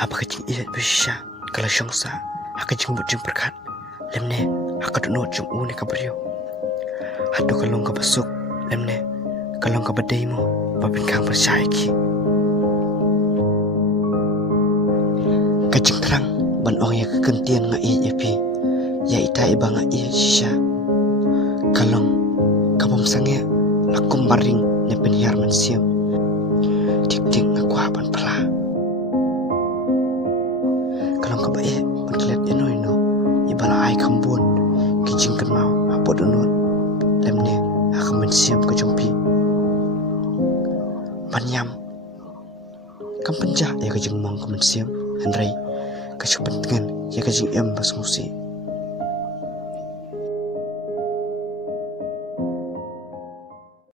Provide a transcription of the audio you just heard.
Apa kecing iat bersya kalau syongsa haka jing bujing perkat lemne haka dono jing une kabrio hado kalong ka basuk lemne kalong ka badai mo babin kang bersya ki kacing terang ban ong ya kekentian nga iya pi ya ita iba nga iya sya kalong kabom sange lakum maring ne penhiar mansiam tik nga kuapan pala kalong kabae pagkilat ino ibala ay kambun kijing kenau apa donut lemne akan mensiam ke jumpi panyam kam penjah ya kejing mong ke mensiam handrai kecupentingan ya kejing em basmusi